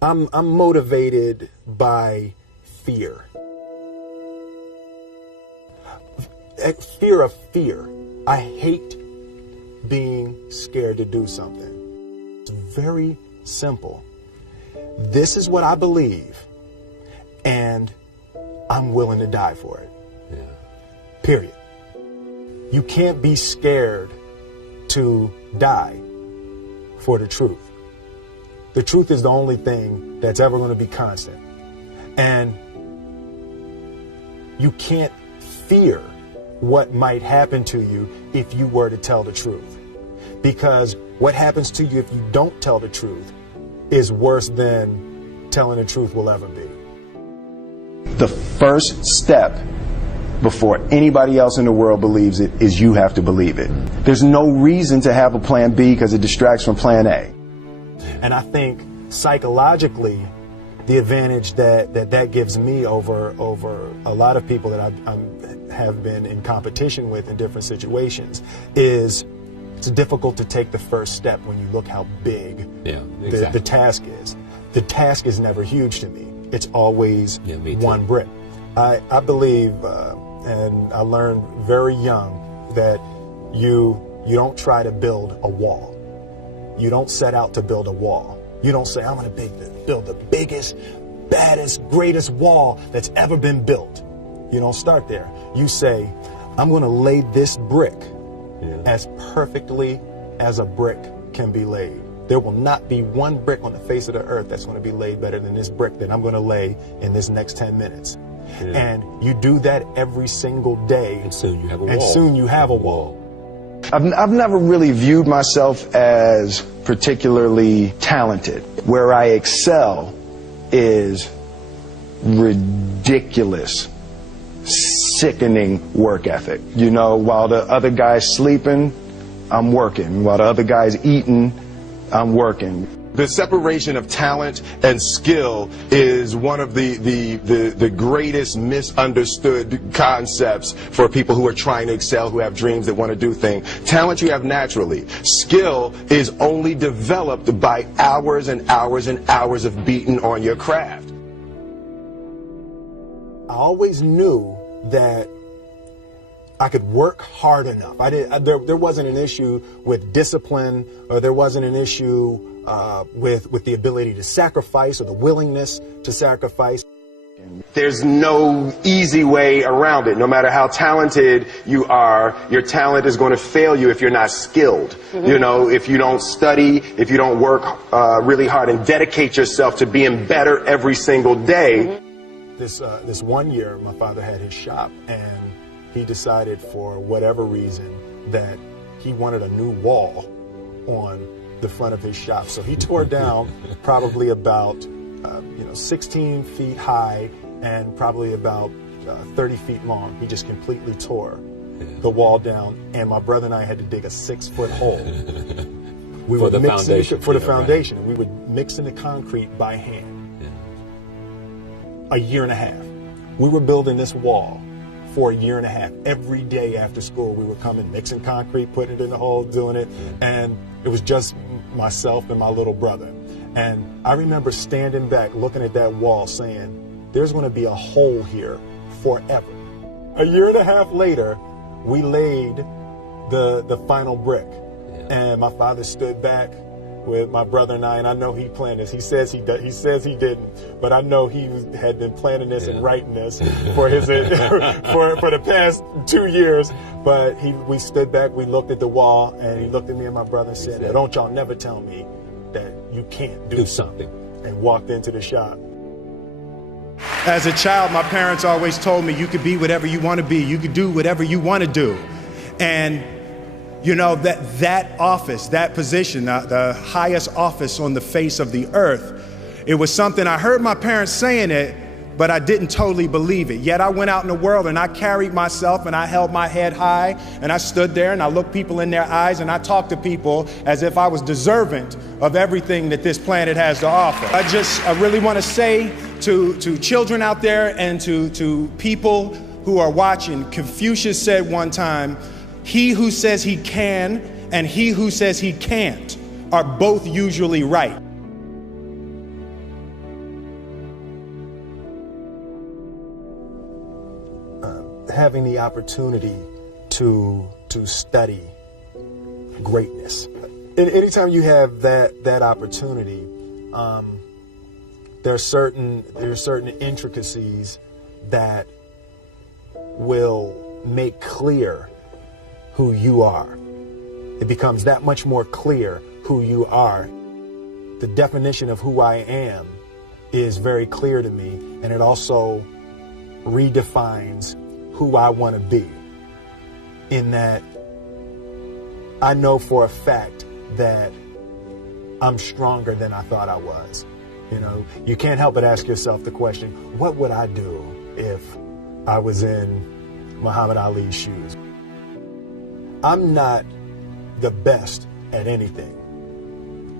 I'm motivated by fear. Fear of fear. I hate being scared to do something. It's very simple. This is what I believe, and I'm willing to die for it. Yeah. Period. You can't be scared to die for the truth. The truth is the only thing that's ever going to be constant. And you can't fear what might happen to you if you were to tell the truth. Because what happens to you if you don't tell the truth is worse than telling the truth will ever be. The first step before anybody else in the world believes it is you have to believe it. There's no reason to have a plan B because it distracts from plan A. And I think psychologically, the advantage that gives me over a lot of people that I have been in competition with in different situations is it's difficult to take the first step when you look how big the task is. The task is never huge to me. It's always one brick. I believe, and I learned very young, that you don't try to build a wall. You don't set out to build a wall. You don't say, I'm going to build the biggest, baddest, greatest wall that's ever been built. You don't start there. You say, I'm going to lay this brick as perfectly as a brick can be laid. There will not be one brick on the face of the earth that's going to be laid better than this brick that I'm going to lay in this next 10 minutes. And you do that every single day. And soon you have a wall. And soon you have a wall. I've never really viewed myself as particularly talented. Where I excel is ridiculous, sickening work ethic. You know, while the other guy's sleeping, I'm working. While the other guy's eating, I'm working. The separation of talent and skill is one of the greatest misunderstood concepts for people who are trying to excel, who have dreams, that want to do things. Talent you have naturally. Skill is only developed by hours and hours and hours of beating on your craft. I always knew that I could work hard enough. There wasn't an issue with discipline, or there wasn't an issue with the ability to sacrifice or the willingness to sacrifice. There's no easy way around it. No matter how talented you are, your talent is going to fail you if you're not skilled. You know, if you don't study, if you don't work really hard and dedicate yourself to being better every single day. This one year, my father had his shop, and he decided for whatever reason that he wanted a new wall on the front of his shop. So he tore down probably about 16 feet high and probably about 30 feet long. He just completely tore the wall down, and my brother and I had to dig a 6-foot hole. We for the foundation. For the foundation. Right. We would mix in the concrete by hand. A year and a half. We were building this wall for a year and a half. Every day after school, we would come in, mixing concrete, putting it in the hole, doing it. And it was just myself and my little brother. And I remember standing back, looking at that wall, saying, there's going to be a hole here forever. A year and a half later, we laid the final brick. And my father stood back with my brother and I know he planned this. He says he didn't, but I know he had been planning this and writing this for his for the past 2 years. But we stood back, we looked at the wall, and he looked at me and my brother and said, "Don't y'all never tell me that you can't do something," and walked into the shop. As a child, my parents always told me, you could be whatever you want to be. You could do whatever you want to do. And you know, that office, that position, the highest office on the face of the earth, it was something I heard my parents saying it, but I didn't totally believe it. Yet I went out in the world and I carried myself and I held my head high and I stood there and I looked people in their eyes and I talked to people as if I was deserving of everything that this planet has to offer. I really want to say to children out there and to people who are watching, Confucius said one time, he who says he can and he who says he can't are both usually right. having the opportunity to study greatness. And anytime you have that opportunity, there are certain intricacies that will make clear who you are. It becomes that much more clear who you are. The definition of who I am is very clear to me, and it also redefines who I want to be, in that I know for a fact that I'm stronger than I thought I was. You know, you can't help but ask yourself the question, what would I do if I was in Muhammad Ali's shoes? I'm not the best at anything.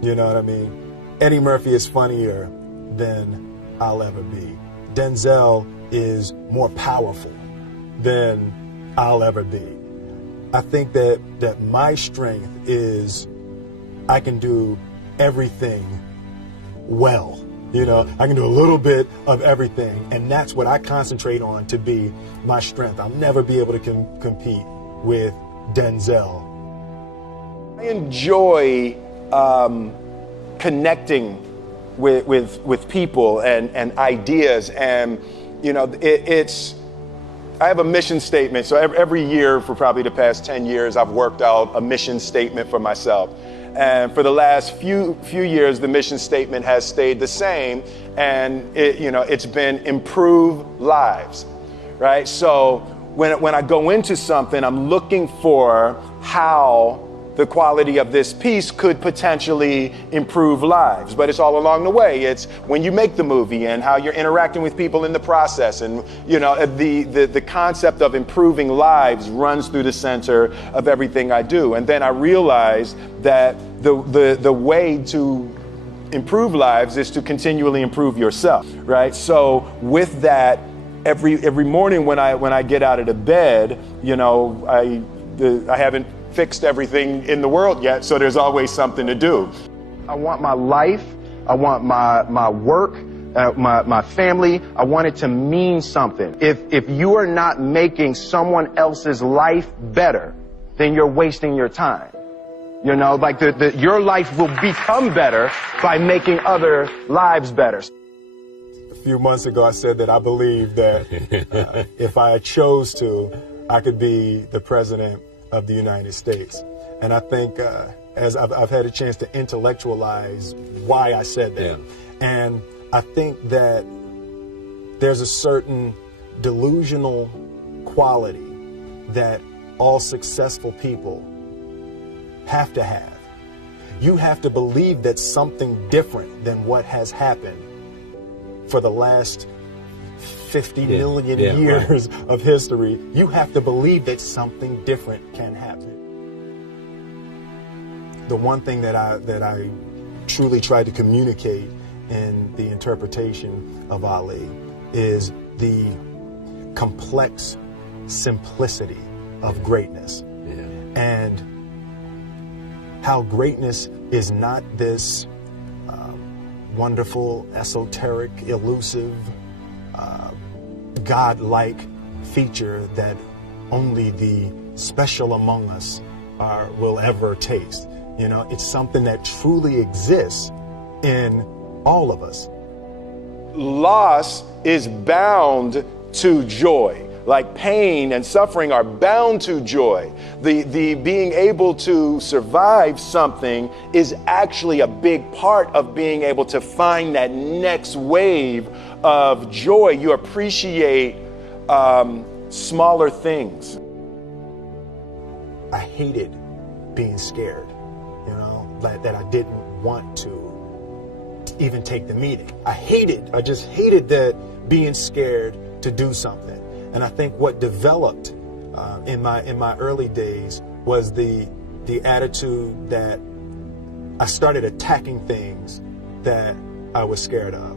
You know what I mean? Eddie Murphy is funnier than I'll ever be. Denzel is more powerful than I'll ever be. I think that my strength is I can do everything well. You know, I can do a little bit of everything, and that's what I concentrate on to be my strength. I'll never be able to compete with Denzel. I enjoy connecting with people and ideas, and you know, I have a mission statement. So every year for probably the past 10 years, I've worked out a mission statement for myself. And for the last few years, the mission statement has stayed the same, and it's been improve lives, right? So when I go into something, I'm looking for how the quality of this piece could potentially improve lives. But it's all along the way. It's when you make the movie and how you're interacting with people in the process. And the concept of improving lives runs through the center of everything I do. And then I realized that the way to improve lives is to continually improve yourself, right? So with that, every morning when I get out of the bed, I haven't fixed everything in the world yet, so there's always something to do. I want my life, I want my work, my family, I want it to mean something. If you are not making someone else's life better, then you're wasting your time. Your life will become better by making other lives better. A few months ago, I said that I believe that if I chose to, I could be the president of the United States. And I think as I've had a chance to intellectualize why I said that. Yeah. And I think that there's a certain delusional quality that all successful people have to have. You have to believe that something different than what has happened for the last 50 million years of history. You have to believe that something different can happen. The one thing that I truly tried to communicate in the interpretation of Ali is the complex simplicity of greatness. And how greatness is not this wonderful, esoteric, elusive, God-like feature that only the special among us will ever taste. It's something that truly exists in all of us. Loss is bound to joy. Like pain and suffering are bound to joy. The being able to survive something is actually a big part of being able to find that next wave of joy. You appreciate smaller things. I hated being scared, that I didn't want to even take the meeting. I just hated that being scared to do something. And I think what developed in my early days was the attitude that I started attacking things that I was scared of.